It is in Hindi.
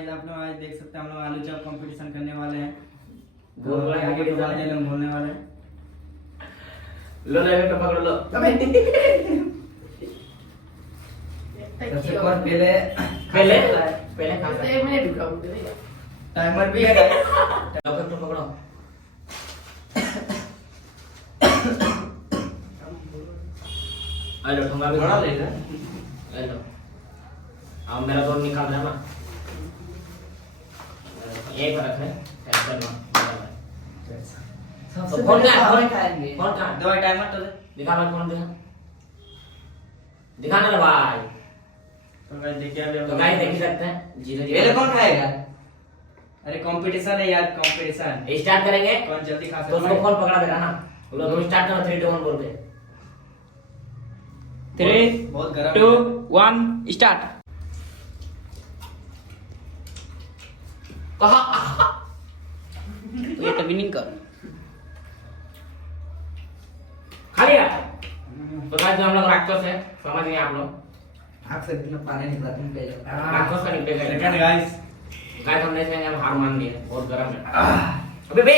गाइस आप लोग आज देख सकते हैं हम लोग आलू चॉप कंपटीशन करने वाले हैं। बोल रहा है आगे के बाद ये लोग बोलने वाले हैं। लो ले तो पकड़ लो। अबे सबसे पहले पहले पहले खा सकते एक मिनट रुका मुझे टाइमर भी है गाइस। लो तो पकड़ो। हेलो ठोंगा भी थोड़ा ले ले। हेलो अब मेरा तो निकाल रहा ना ये फर्क है टेंशन मत सबसे फोन पहले का फोन खाएंगे। फोन का दो टाइमर तो दे। दिखा भाई फोन दिखा ना रे भाई तो गाइस देखिए अभी तो गाइस देख सकते हैं जीरो पहले कौन खाएगा? अरे कंपटीशन है यार, कंपटीशन। स्टार्ट करेंगे कौन जल्दी खा तो सकता उसको फोन पकड़ा देना ना बोलो तुम स्टार्ट करो 3 2 1 बोल के 3 बहुत गरम 2 1 स्टार्ट। ये तो विनिंग कर खा लिया तो गाइस हम लोग राक्षस है समझ गए आप लोग आँख से इतना पानी निकला तुम पे। राक्षस का निकलेगा सेकंड गाइस। गाइस हमने इसमें हार मान लिया बहुत गर्म है अबे बे